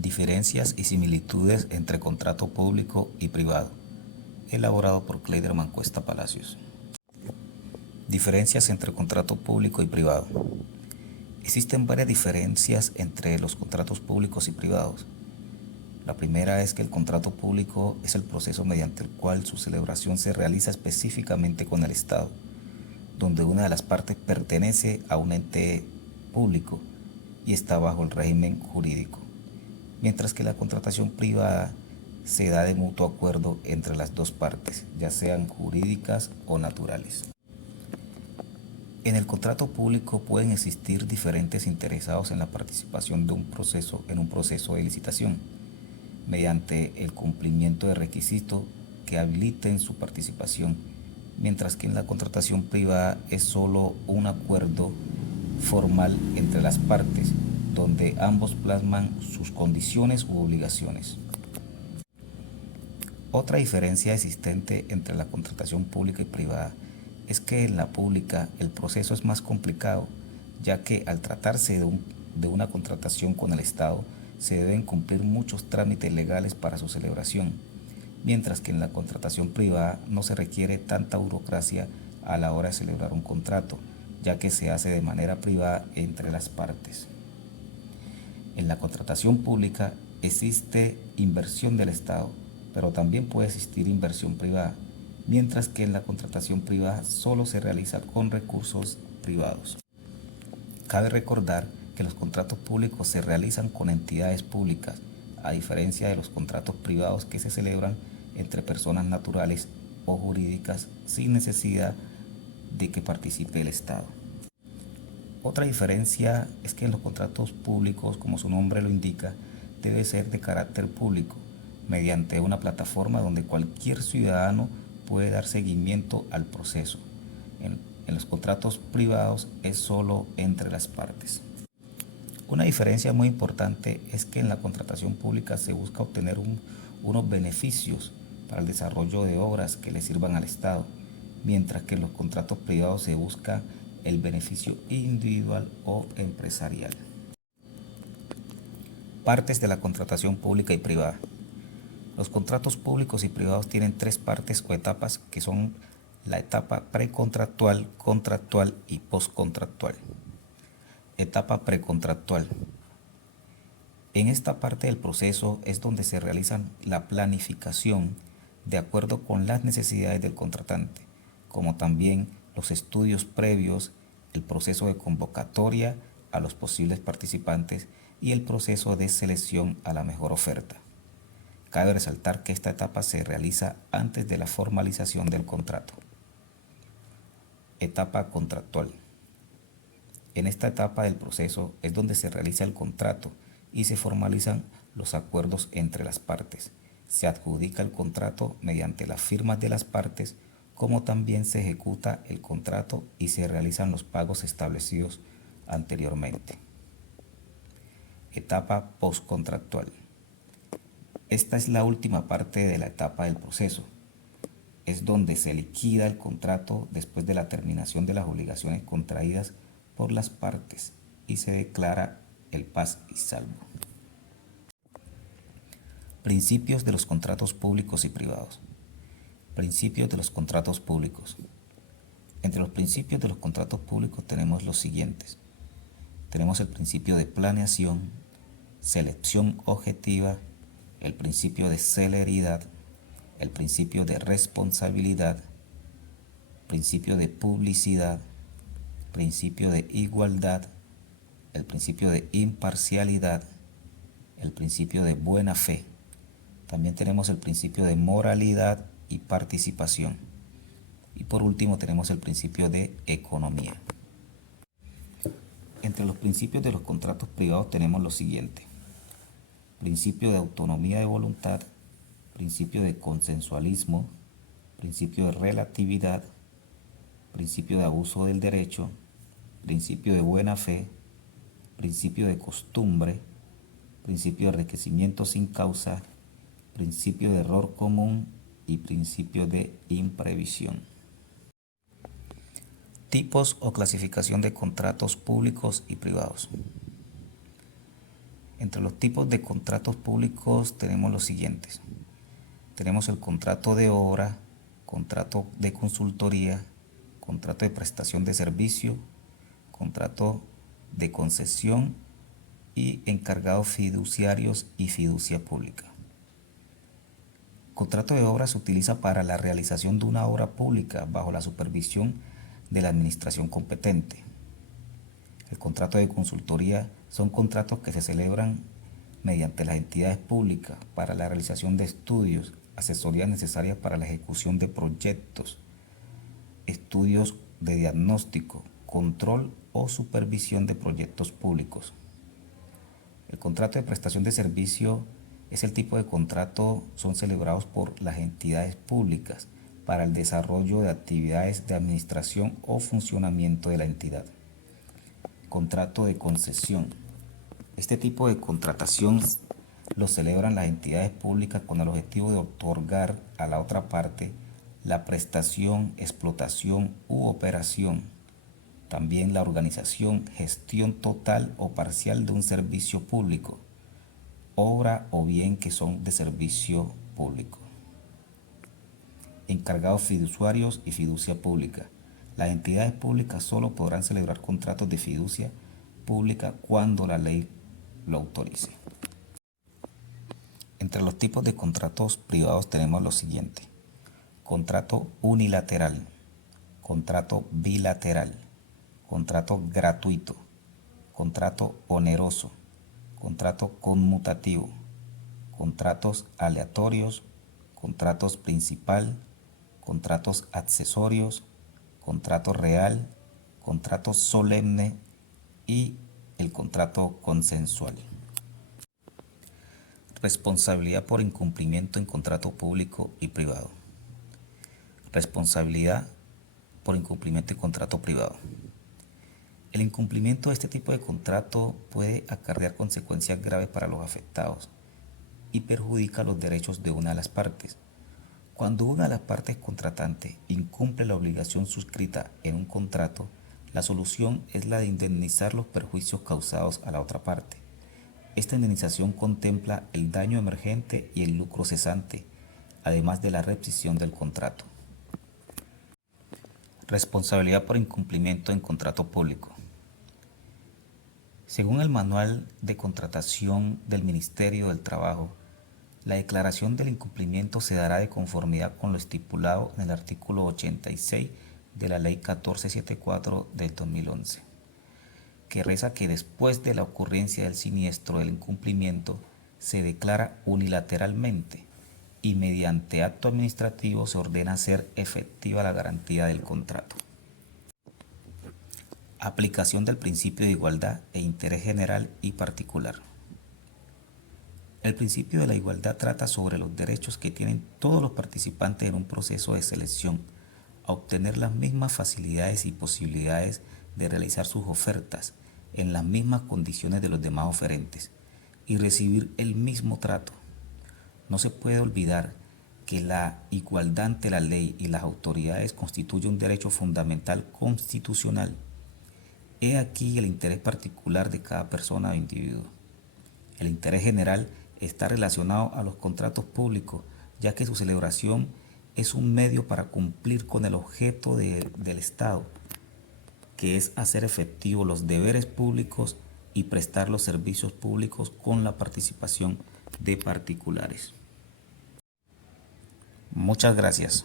Diferencias y similitudes entre contrato público y privado, elaborado por Kleiderman Cuesta Palacios. Diferencias entre contrato público y privado. Existen varias diferencias entre los contratos públicos y privados. La primera es que el contrato público es el proceso mediante el cual su celebración se realiza específicamente con el Estado, donde una de las partes pertenece a un ente público y está bajo el régimen jurídico, mientras que la contratación privada se da de mutuo acuerdo entre las dos partes, ya sean jurídicas o naturales. En el contrato público pueden existir diferentes interesados en la participación de un proceso de licitación, mediante el cumplimiento de requisitos que habiliten su participación, mientras que en la contratación privada es solo un acuerdo formal entre las partes, donde ambos plasman sus condiciones u obligaciones. Otra diferencia existente entre la contratación pública y privada es que en la pública el proceso es más complicado, ya que al tratarse de una contratación con el Estado, se deben cumplir muchos trámites legales para su celebración, mientras que en la contratación privada no se requiere tanta burocracia a la hora de celebrar un contrato, ya que se hace de manera privada entre las partes. En la contratación pública existe inversión del Estado, pero también puede existir inversión privada, mientras que en la contratación privada solo se realiza con recursos privados. Cabe recordar que los contratos públicos se realizan con entidades públicas, a diferencia de los contratos privados que se celebran entre personas naturales o jurídicas sin necesidad de que participe el Estado. Otra diferencia es que en los contratos públicos, como su nombre lo indica, debe ser de carácter público, mediante una plataforma donde cualquier ciudadano puede dar seguimiento al proceso. En los contratos privados es solo entre las partes. Una diferencia muy importante es que en la contratación pública se busca obtener unos beneficios para el desarrollo de obras que le sirvan al Estado, mientras que en los contratos privados se busca el beneficio individual o empresarial. Partes de la contratación pública y privada. Los contratos públicos y privados tienen tres partes o etapas que son la etapa precontractual, contractual y postcontractual. Etapa precontractual. En esta parte del proceso es donde se realiza la planificación de acuerdo con las necesidades del contratante, como también los estudios previos, el proceso de convocatoria a los posibles participantes y el proceso de selección a la mejor oferta. Cabe resaltar que esta etapa se realiza antes de la formalización del contrato. Etapa contractual. En esta etapa del proceso es donde se realiza el contrato y se formalizan los acuerdos entre las partes. Se adjudica el contrato mediante las firmas de las partes, como también se ejecuta el contrato y se realizan los pagos establecidos anteriormente. Etapa postcontractual. Esta es la última parte de la etapa del proceso. Es donde se liquida el contrato después de la terminación de las obligaciones contraídas por las partes y se declara el paz y salvo. Principios de los contratos públicos y privados. Principios de los contratos públicos. Entre los principios de los contratos públicos tenemos los siguientes. Tenemos el principio de planeación, selección objetiva, el principio de celeridad, el principio de responsabilidad, principio de publicidad, principio de igualdad, el principio de imparcialidad, el principio de buena fe. También tenemos el principio de moralidad y participación. Y por último tenemos el principio de economía. Entre los principios de los contratos privados tenemos lo siguiente. Principio de autonomía de voluntad, principio de consensualismo, principio de relatividad, principio de abuso del derecho, principio de buena fe, principio de costumbre, principio de enriquecimiento sin causa, principio de error común y principio de imprevisión. Tipos o clasificación de contratos públicos y privados. Entre los tipos de contratos públicos tenemos los siguientes. Tenemos el contrato de obra, contrato de consultoría, contrato de prestación de servicio, contrato de concesión y encargados fiduciarios y fiducia pública. Contrato de obra se utiliza para la realización de una obra pública bajo la supervisión de la administración competente. El contrato de consultoría son contratos que se celebran mediante las entidades públicas para la realización de estudios, asesorías necesarias para la ejecución de proyectos, estudios de diagnóstico, control o supervisión de proyectos públicos. El contrato de prestación de servicio es el tipo de contrato, son celebrados por las entidades públicas para el desarrollo de actividades de administración o funcionamiento de la entidad. Contrato de concesión. Este tipo de contratación lo celebran las entidades públicas con el objetivo de otorgar a la otra parte la prestación, explotación u operación, también la organización, gestión total o parcial de un servicio público, obra o bien que son de servicio público. Encargados fiduciarios y fiducia pública. Las entidades públicas solo podrán celebrar contratos de fiducia pública cuando la ley lo autorice. Entre los tipos de contratos privados tenemos lo siguiente: contrato unilateral, contrato bilateral, contrato gratuito, contrato oneroso, contrato conmutativo, contratos aleatorios, contratos principal, contratos accesorios, contrato real, contrato solemne y el contrato consensual. Responsabilidad por incumplimiento en contrato público y privado. Responsabilidad por incumplimiento en contrato privado. El incumplimiento de este tipo de contrato puede acarrear consecuencias graves para los afectados y perjudica los derechos de una de las partes. Cuando una de las partes contratantes incumple la obligación suscrita en un contrato, la solución es la de indemnizar los perjuicios causados a la otra parte. Esta indemnización contempla el daño emergente y el lucro cesante, además de la rescisión del contrato. Responsabilidad por incumplimiento en contrato público. Según el Manual de Contratación del Ministerio del Trabajo, la declaración del incumplimiento se dará de conformidad con lo estipulado en el artículo 86 de la Ley 1474 del 2011, que reza que después de la ocurrencia del siniestro del incumplimiento se declara unilateralmente y mediante acto administrativo se ordena hacer efectiva la garantía del contrato. Aplicación del principio de igualdad e interés general y particular. El principio de la igualdad trata sobre los derechos que tienen todos los participantes en un proceso de selección a obtener las mismas facilidades y posibilidades de realizar sus ofertas en las mismas condiciones de los demás oferentes y recibir el mismo trato. No se puede olvidar que la igualdad ante la ley y las autoridades constituye un derecho fundamental constitucional. He aquí el interés particular de cada persona o individuo. El interés general está relacionado a los contratos públicos, ya que su celebración es un medio para cumplir con el objeto del Estado, que es hacer efectivos los deberes públicos y prestar los servicios públicos con la participación de particulares. Muchas gracias.